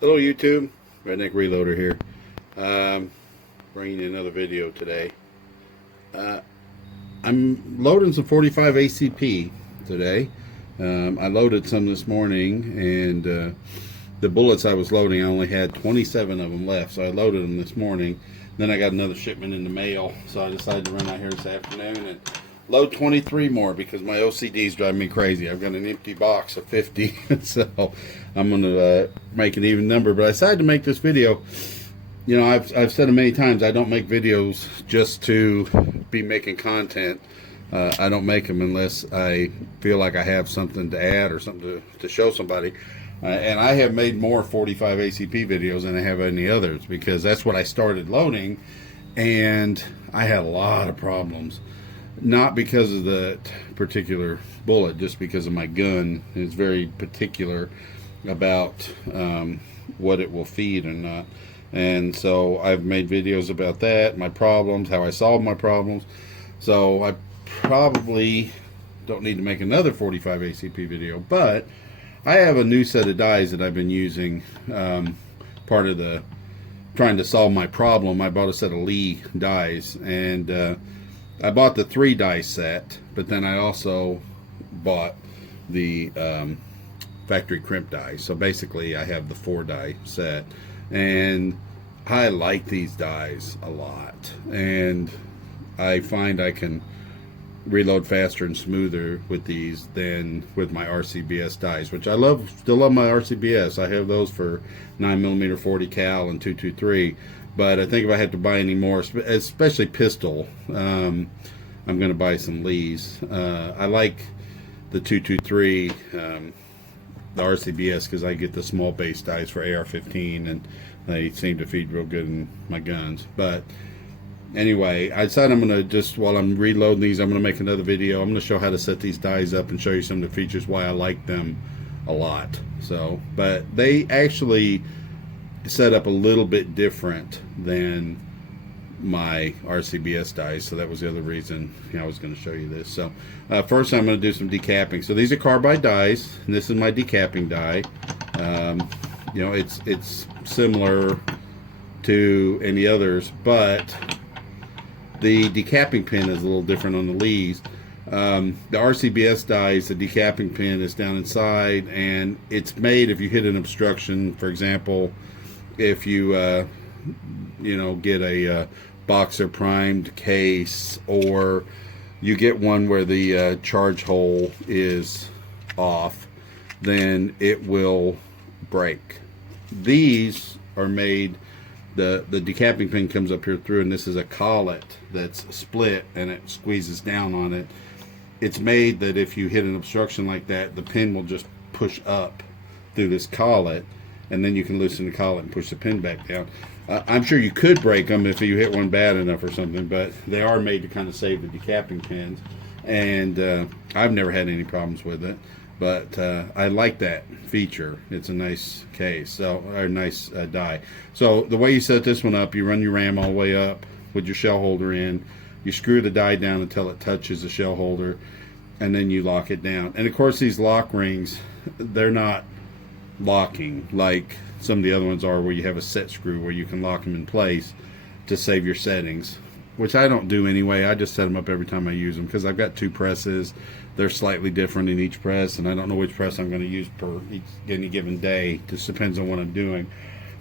Hello YouTube, Redneck Reloader here. Bringing you another video today. I'm loading some 45 ACP today. I loaded some this morning, and the bullets I was loading, I only had 27 of them left, so I loaded them this morning. Then I got another shipment in the mail, so I decided to run out here this afternoon and load 23 more because my OCD is driving me crazy. I've got an empty box of 50, so I'm going to make an even number. But I decided to make this video. You know, I've said it many times, I don't make videos just to be making content. I don't make them unless I feel like I have something to add or something to show somebody. And I have made more 45 ACP videos than I have any others because that's what I started loading, and I had a lot of problems. Not because of that particular bullet, just because of my gun. It's very particular about what it will feed or not. And so I've made videos about that, my problems, how I solve my problems. So I probably don't need to make another 45 ACP video, but I have a new set of dies that I've been using. Part of the trying to solve my problem, I bought a set of Lee dies, and I bought the 3 die set, but then I also bought the factory crimp die. So basically I have the 4 die set, and I like these dies a lot, and I find I can reload faster and smoother with these than with my RCBS dies, which I love. Still love my RCBS. I have those for 9mm 40 cal and 223, but I think if I have to buy any more, especially pistol, I'm going to buy some Lees. I like the 223, the RCBS, because I get the small base dies for AR-15, and they seem to feed real good in my guns. But anyway, I decided I'm going to just, while I'm reloading these, I'm going to make another video. I'm going to show how to set these dies up and show you some of the features, why I like them a lot. So, but they actually set up a little bit different than my RCBS dies, so that was the other reason I was going to show you this. So first I'm going to do some decapping. So these are carbide dies, and this is my decapping die. You know, it's similar to any others, but the decapping pin is a little different on the Lees. The RCBS dies, the decapping pin is down inside, and it's made if you hit an obstruction. For example, if you you know, get a boxer primed case, or you get one where the charge hole is off, then it will break. These are made, the decapping pin comes up here through, and this is a collet that's split and it squeezes down on it. It's made that if you hit an obstruction like that, the pin will just push up through this collet, and then you can loosen the collet and push the pin back down. I'm sure you could break them if you hit one bad enough or something, but they are made to kind of save the decapping pins, and I've never had any problems with it. But I like that feature. It's a nice case, so, or nice die. So the way you set this one up, you run your ram all the way up with your shell holder in. You screw the die down until it touches the shell holder, and then you lock it down. And of course, these lock rings, they're not locking like some of the other ones are, where you have a set screw where you can lock them in place to save your settings, which I don't do anyway. I just set them up every time I use them because I've got 2 presses. They're slightly different in each press, and I don't know which press I'm going to use per any given day. Just depends on what I'm doing.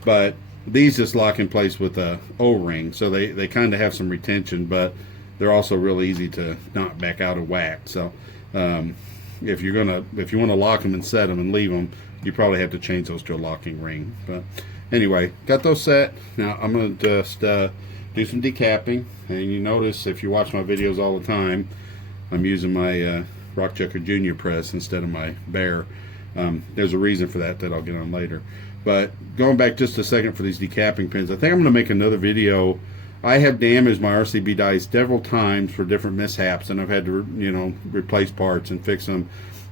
But these just lock in place with a O-ring, so they kind of have some retention, but they're also real easy to knock back out of whack. So if you want to lock them and set them and leave them, you probably have to change those to a locking ring. But anyway, got those set. Now I'm going to just do some decapping, and you notice if you watch my videos all the time, I'm using my Rockchucker Junior press instead of my Bear. There's a reason for that I'll get on later. But going back just a second for these decapping pins, I think I'm going to make another video. I have damaged my RCB dies several times for different mishaps, and I've had to, you know, replace parts and fix them.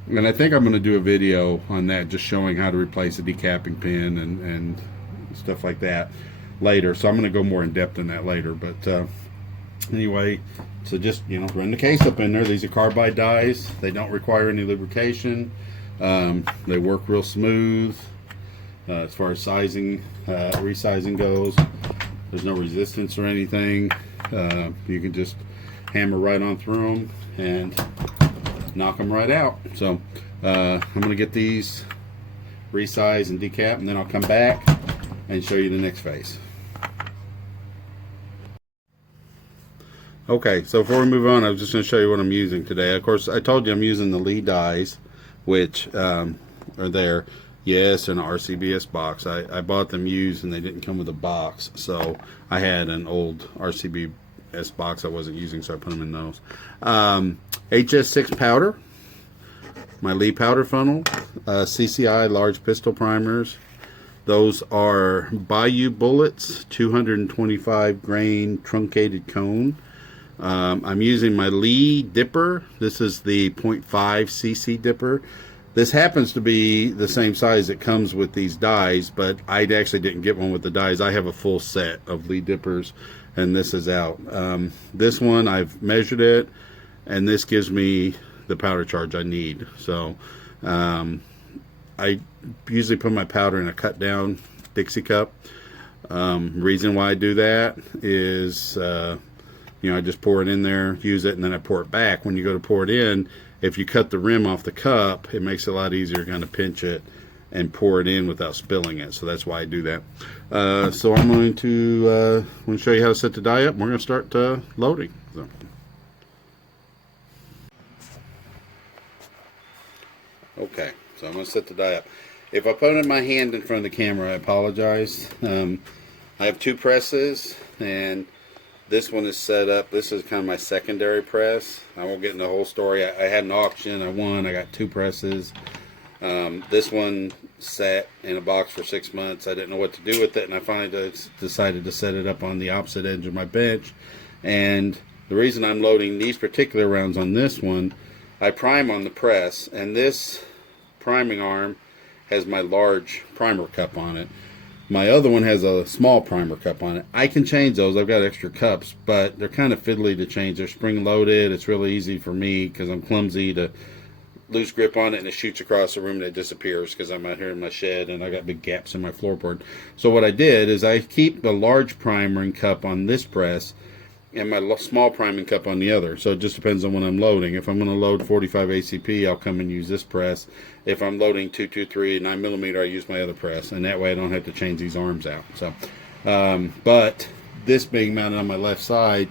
And I think I'm going to do a video on that, just showing how to replace a decapping pin and stuff like that later. So I'm going to go more in depth in that later. But anyway, so just, you know, run the case up in there. These are carbide dies. They don't require any lubrication. They work real smooth. as far as sizing, resizing goes. There's no resistance or anything. You can just hammer right on through them and knock them right out. So I'm going to get these resized and decap, and then I'll come back and show you the next phase. Okay, so before we move on, I was just going to show you what I'm using today. Of course, I told you I'm using the Lee dies, which are there. Yes, in an RCBS box. I bought them used and they didn't come with a box, so I had an old RCBS box I wasn't using, so I put them in those. HS6 powder, my Lee powder funnel, CCI large pistol primers. Those are Bayou bullets, 225 grain truncated cone. I'm using my Lee dipper. This is the 0.5 cc dipper. This happens to be the same size that comes with these dies, but I actually didn't get one with the dies. I have a full set of Lee dippers, and this is out. This one, I've measured it, and this gives me the powder charge I need. So I usually put my powder in a cut down Dixie cup. Reason why I do that is I just pour it in there, use it, and then I pour it back. When you go to pour it in, if you cut the rim off the cup, it makes it a lot easier to kind of pinch it and pour it in without spilling it. So that's why I do that. So I'm going to show you how to set the die up. We're going to start loading. So. Okay, so I'm going to set the die up. If I put my hand in front of the camera, I apologize. I have two presses, and this one is set up. This is kind of my secondary press. I won't get into the whole story. I had an auction. I won. I got two presses. This one sat in a box for 6 months. I didn't know what to do with it, and I finally decided to set it up on the opposite edge of my bench. And the reason I'm loading these particular rounds on this one, I prime on the press, and this priming arm has my large primer cup on it. My other one has a small primer cup on it. I can change those. I've got extra cups, but they're kind of fiddly to change. They're spring loaded. It's really easy for me because I'm clumsy to lose grip on it, and it shoots across the room and it disappears because I'm out here in my shed and I got big gaps in my floorboard. So what I did is I keep the large priming cup on this press and my small priming cup on the other. So it just depends on when I'm loading. If I'm going to load 45 ACP, I'll come and use this press. If I'm loading 223 9mm, I use my other press, and that way I don't have to change these arms out. So, but this being mounted on my left side,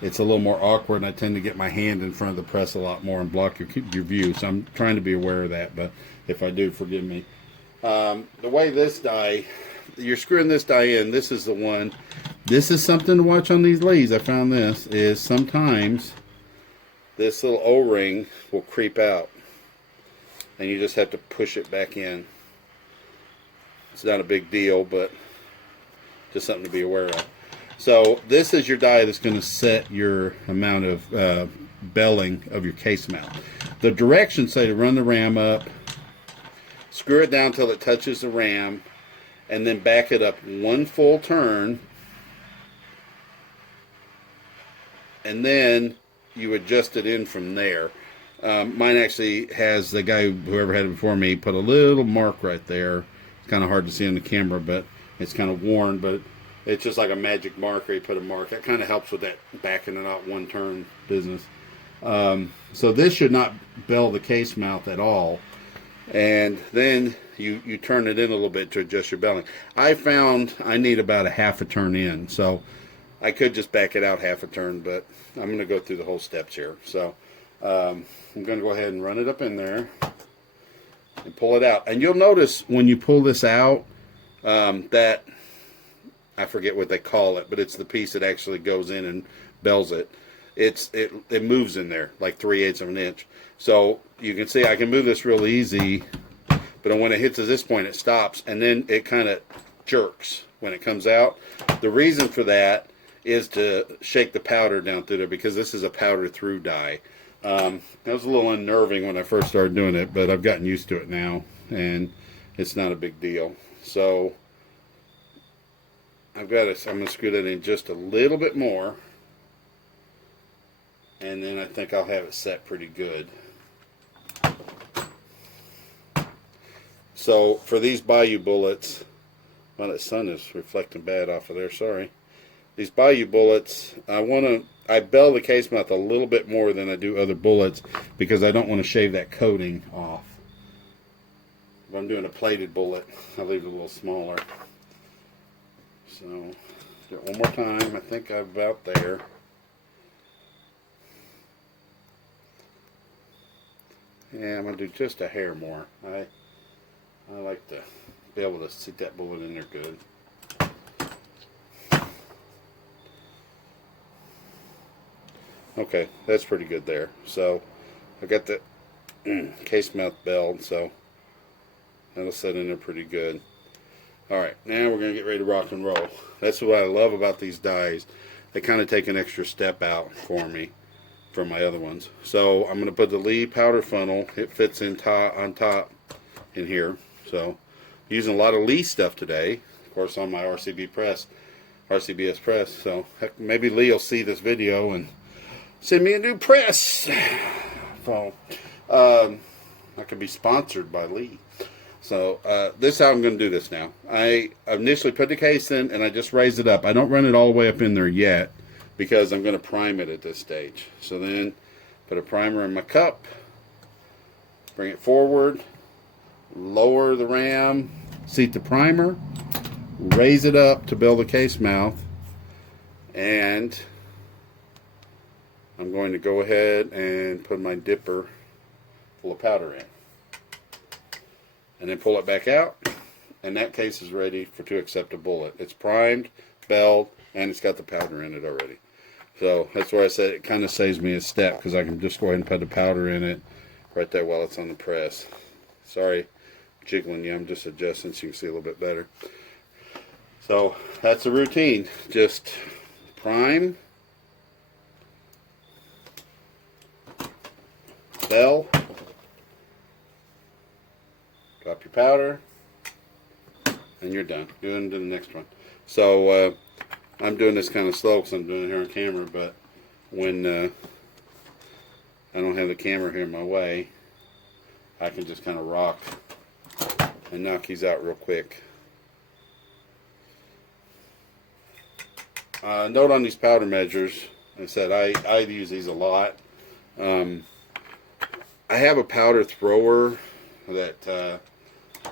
it's a little more awkward, and I tend to get my hand in front of the press a lot more and block your view. So I'm trying to be aware of that, but if I do, forgive me. The way this die, you're screwing this die in. This is the one. This is something to watch on these Lees. I found this is sometimes this little O-ring will creep out, and you just have to push it back in. It's not a big deal, but just something to be aware of. So this is your die that's going to set your amount of belling of your case mount. The directions say to run the ram up, screw it down till it touches the ram, and then back it up one full turn, and then you adjust it in from there. Mine actually has, the guy, whoever had it before me, put a little mark right there. It's kind of hard to see on the camera, but it's kind of worn, but it's just like a magic marker. He put a mark. That kind of helps with that backing it out one turn business. So this should not bell the case mount at all. And then you turn it in a little bit to adjust your belling. I found I need about a half a turn in, so I could just back it out half a turn, but I'm going to go through the whole steps here. So I'm going to go ahead and run it up in there and pull it out. And you'll notice when you pull this out that, I forget what they call it, but it's the piece that actually goes in and bells it. It moves in there like 3/8 of an inch. So you can see I can move this real easy, but when it hits at this point, it stops, and then it kind of jerks when it comes out. The reason for that is to shake the powder down through there, because this is a powder through die. That was a little unnerving when I first started doing it, but I've gotten used to it now, and it's not a big deal. So I'm going to screw that in just a little bit more, and then I think I'll have it set pretty good. So for these Bayou bullets, well, that sun is reflecting bad off of there, sorry. These Bayou bullets, I bell the case mouth a little bit more than I do other bullets because I don't want to shave that coating off. If I'm doing a plated bullet, I leave it a little smaller. So, do it one more time. I think I'm about there. Yeah, I'm going to do just a hair more. I like to be able to stick that bullet in there good. Okay, that's pretty good there. So, I got the case mouth belled, so that'll set in there pretty good. Alright, now we're going to get ready to rock and roll. That's what I love about these dies. They kind of take an extra step out for me from my other ones. So I'm going to put the Lee powder funnel. It fits in on top in here. So using a lot of Lee stuff today. Of course on my RCBS press. So heck, maybe Lee will see this video and send me a new press. So I could be sponsored by Lee. So this is how I'm going to do this now. I initially put the case in and I just raised it up. I don't run it all the way up in there yet because I'm going to prime it at this stage. So then put a primer in my cup, bring it forward, lower the ram, seat the primer, raise it up to build the case mouth, and I'm going to go ahead and put my dipper full of powder in. And then pull it back out, and that case is ready to accept a bullet. It's primed, belled, and it's got the powder in it already. So that's where I said it kind of saves me a step because I can just go ahead and put the powder in it right there while it's on the press. Sorry, jiggling you. I'm just adjusting so you can see a little bit better. So that's the routine. Just prime, bell, drop your powder, and you're done. Going to the next one. So I'm doing this kind of slow because I'm doing it here on camera, but when I don't have the camera here in my way, I can just kind of rock and knock these out real quick. Note on these powder measures, I said I use these a lot. I have a powder thrower that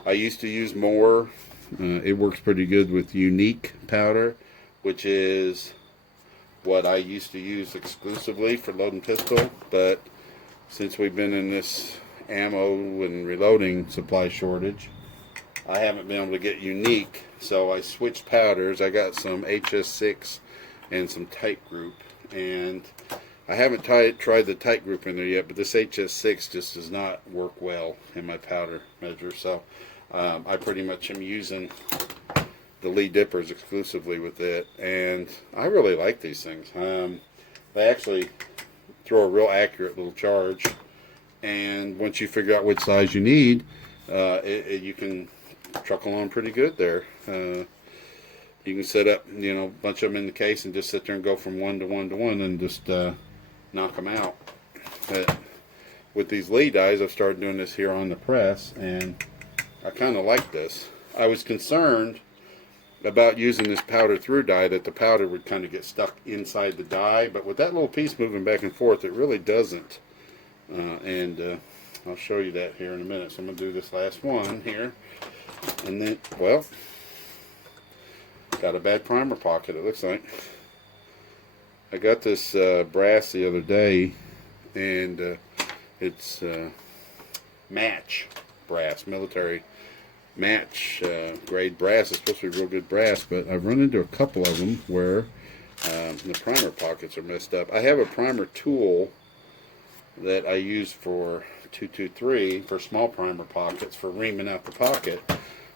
I used to use more. It works pretty good with Unique powder, which is what I used to use exclusively for loading pistol. But since we've been in this ammo and reloading supply shortage, I haven't been able to get Unique. So I switched powders. I got some HS6 and some Tight Group. And I haven't tried the Tight Group in there yet, but this HS6 just does not work well in my powder measure. So I pretty much am using the Lee dippers exclusively with it, and I really like these things. They actually throw a real accurate little charge, and once you figure out which size you need, you can truck along pretty good there. You can set up, a bunch of them in the case and just sit there and go from one to one to one and just knock them out. But with these Lee dies, I've started doing this here on the press, and I kind of like this. I was concerned about using this powder through die that the powder would kind of get stuck inside the die, but with that little piece moving back and forth, it really doesn't. I'll show you that here in a minute. So I'm going to do this last one here, and then, well, got a bad primer pocket, it looks like. I got this brass the other day, and it's match brass, military match grade brass. It's supposed to be real good brass, but I've run into a couple of them where the primer pockets are messed up. I have a primer tool that I use for 223 for small primer pockets for reaming out the pocket,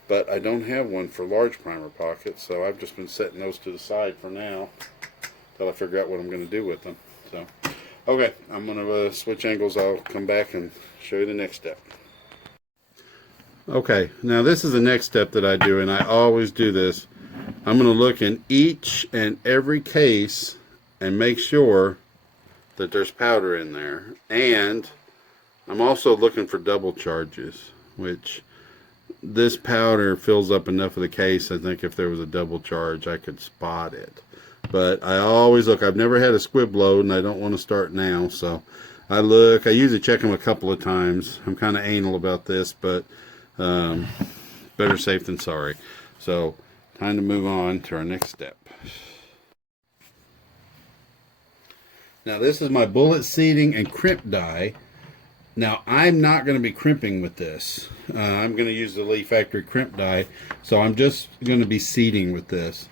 but I don't have one for large primer pockets, so I've just been setting those to the side for now until I figure out what I'm going to do with them. So okay, I'm going to switch angles. I'll come back and show you the next step. Okay, now this is the next step that I do, and I always do this. I'm going to look in each and every case and make sure that there's powder in there. And I'm also looking for double charges, which this powder fills up enough of the case. I think if there was a double charge, I could spot it. But I always look. I've never had a squib load, and I don't want to start now. So I look. I usually check them a couple of times. I'm kind of anal about this, but better safe than sorry. So time to move on to our next step. Now this is my bullet seating and crimp die. Now I'm not going to be crimping with this. I'm going to use the Lee Factory crimp die. So I'm just going to be seating with this.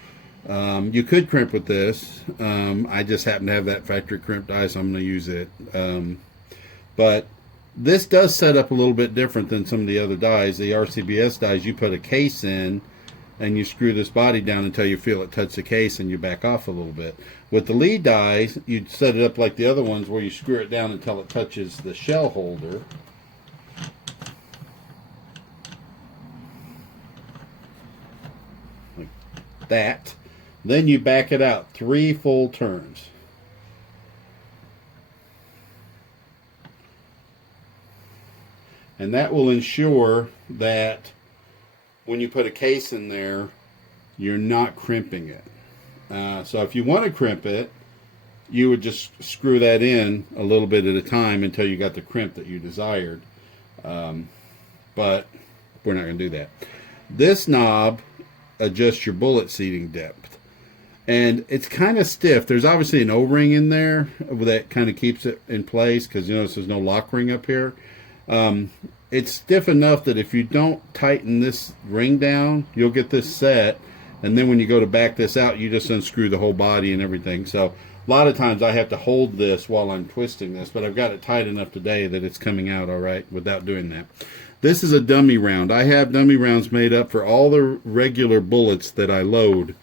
You could crimp with this. I just happen to have that factory crimp die, so I'm going to use it. But this does set up a little bit different than some of the other dies. The RCBS dies, you put a case in and you screw this body down until you feel it touch the case and you back off a little bit. With the Lee die, you'd set it up like the other ones where you screw it down until it touches the shell holder. Like that. Then you back it out 3 full turns. And that will ensure that when you put a case in there, you're not crimping it. So if you want to crimp it, you would just screw that in a little bit at a time until you got the crimp that you desired. But we're not going to do that. This knob adjusts your bullet seating depth. And it's kind of stiff. There's obviously an O-ring in there that kind of keeps it in place because you notice there's no lock ring up here. It's stiff enough that if you don't tighten this ring down, you'll get this set. And then when you go to back this out, you just unscrew the whole body and everything. So a lot of times I have to hold this while I'm twisting this, but I've got it tight enough today that it's coming out all right without doing that. This is a dummy round. I have dummy rounds made up for all the regular bullets that I load.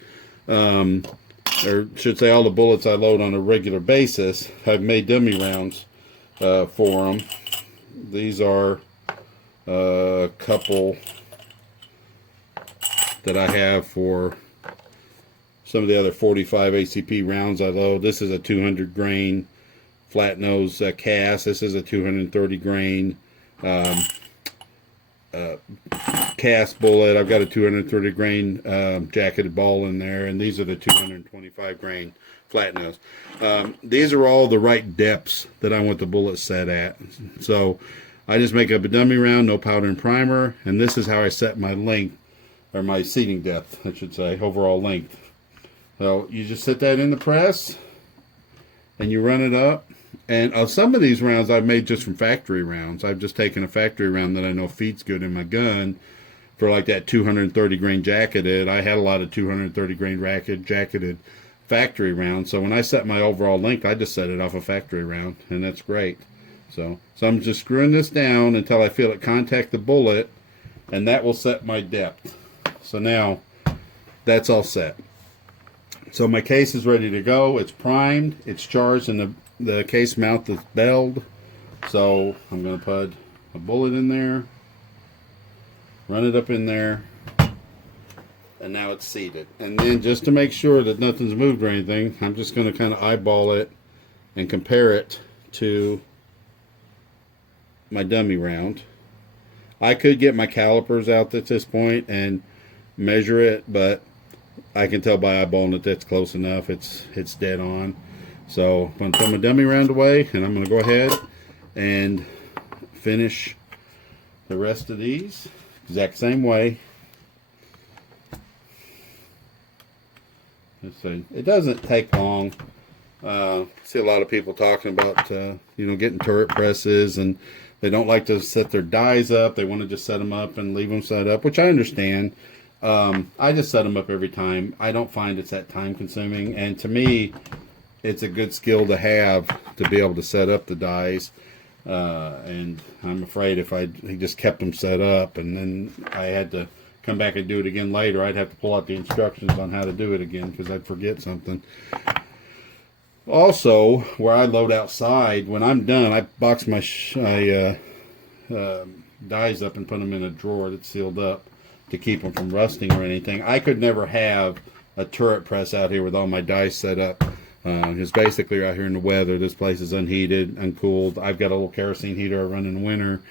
Or should say all the bullets I load on a regular basis. I've made dummy rounds for them. These are a couple that I have for some of the other 45 ACP rounds I load. This is a 200 grain flat nose cast. This is a 230 grain cast bullet. I've got a 230 grain jacketed ball in there, and these are the 225 grain flat nose. These are all the right depths that I want the bullet set at. So I just make up a dummy round, no powder and primer, and this is how I set my length, or my seating depth, I should say, overall length. So you just set that in the press, and you run it up. And some of these rounds I've made just from factory rounds. I've just taken a factory round that I know feeds good in my gun for like that 230 grain jacketed. I had a lot of 230 grain jacketed factory rounds. So when I set my overall length, I just set it off a factory round, and that's great. So I'm just screwing this down until I feel it contact the bullet, and that will set my depth. So now that's all set. So my case is ready to go. It's primed, it's charged, and the case mount is belled. So I'm going to put a bullet in there, run it up in there, and now it's seated. And then just to make sure that nothing's moved or anything, I'm just going to kind of eyeball it and compare it to my dummy round. I could get my calipers out at this point and measure it, but I can tell by eyeballing that that's close enough. It's dead on. So I'm going to throw my dummy round away, and I'm going to go ahead and finish the rest of these exact same way. Let's see. It doesn't take long. See a lot of people talking about getting turret presses, and they don't like to set their dies up. They want to just set them up and leave them set up, which I understand. I just set them up every time. I don't find it's that time consuming, and to me it's a good skill to have to be able to set up the dies. And I'm afraid if I just kept them set up and then I had to come back and do it again later, I'd have to pull out the instructions on how to do it again because I'd forget something. Also, where I load outside, when I'm done, I box my dies up and put them in a drawer that's sealed up to keep them from rusting or anything. I could never have a turret press out here with all my dies set up. Because basically out here in the weather, this place is unheated, uncooled. I've got a little kerosene heater I run in the winter,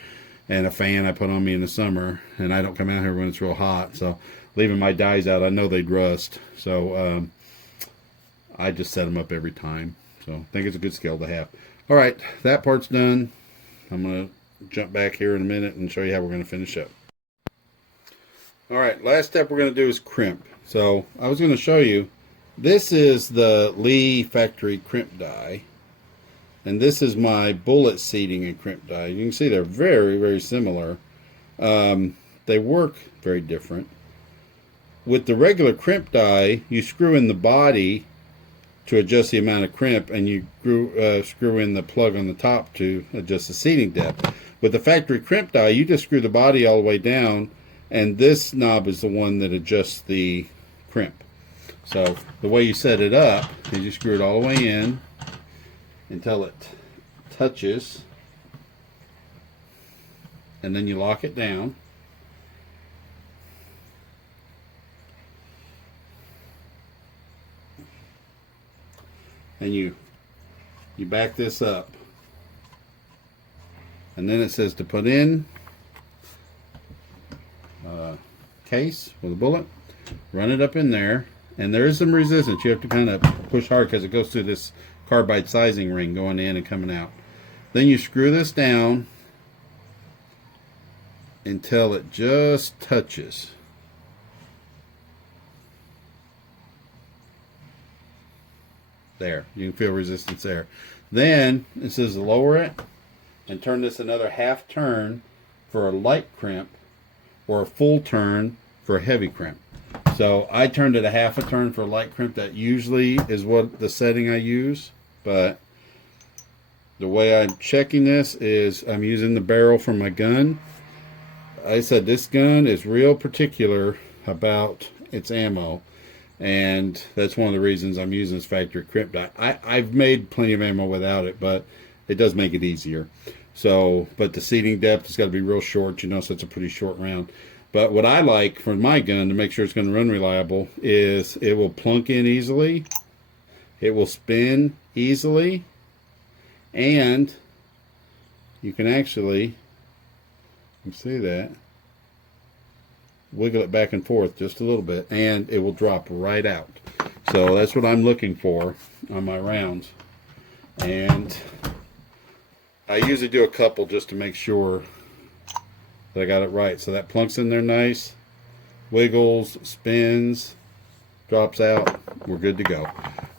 and a fan I put on me in the summer, and I don't come out here when it's real hot. So leaving my dies out, I know they'd rust. So I just set them up every time. So I think it's a good skill to have. All right, that part's done. I'm going to jump back here in a minute and show you how we're going to finish up. All right, last step we're going to do is crimp. So I was going to show you, this is the Lee factory crimp die, and this is my bullet seating and crimp die. You can see they're very, very similar. They work very different. With the regular crimp die, you screw in the body to adjust the amount of crimp, and you screw in the plug on the top to adjust the seating depth. With the factory crimp die, you just screw the body all the way down, and this knob is the one that adjusts the crimp. So the way you set it up is you screw it all the way in until it touches, and then you lock it down. And you back this up, and then it says to put in case with a bullet, run it up in there, and there is some resistance. You have to kind of push hard because it goes through this carbide sizing ring going in and coming out. Then you screw this down until it just touches. There, you can feel resistance there. Then it says lower it and turn this another half turn for a light crimp, or a full turn for a heavy crimp. So I turned it a half a turn for a light crimp. That usually is what the setting I use, but the way I'm checking this is I'm using the barrel from my gun. I said this gun is real particular about its ammo, and that's one of the reasons I'm using this factory crimp die. I've made plenty of ammo without it, but it does make it easier. So, but the seating depth has got to be real short, you know, so it's a pretty short round. But what I like for my gun to make sure it's going to run reliable is it will plunk in easily, it will spin easily, and you can actually, you see that, wiggle it back and forth just a little bit, and it will drop right out. So that's what I'm looking for on my rounds. And I usually do a couple just to make sure that I got it right. So that plunks in there nice, wiggles, spins, drops out, we're good to go.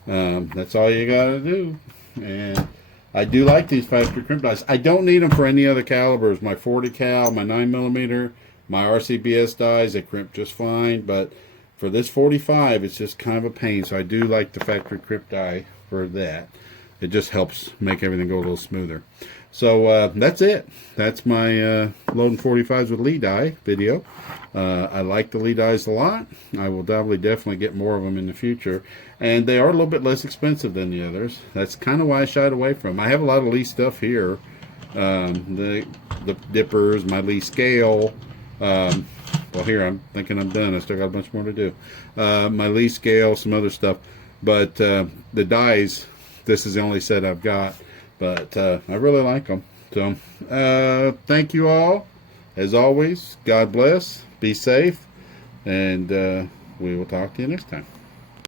That's all you gotta do. And I do like these factory crimp dies. I don't need them for any other calibers. My 40 cal, my 9mm, my RCBS dies, they crimp just fine, but for this 45, it's just kind of a pain. So I do like the factory crimp die for that. It just helps make everything go a little smoother. So that's it. That's my loading 45s with Lee die video. I like the Lee dies a lot. I will definitely get more of them in the future. And they are a little bit less expensive than the others. That's kind of why I shied away from them. I have a lot of Lee stuff here. The dippers, my Lee scale. Well, here, I'm thinking I'm done. I still got a bunch more to do. My Lee scale, some other stuff. But the dies, this is the only set I've got. But I really like them. So thank you all. As always, God bless. Be safe. And we will talk to you next time.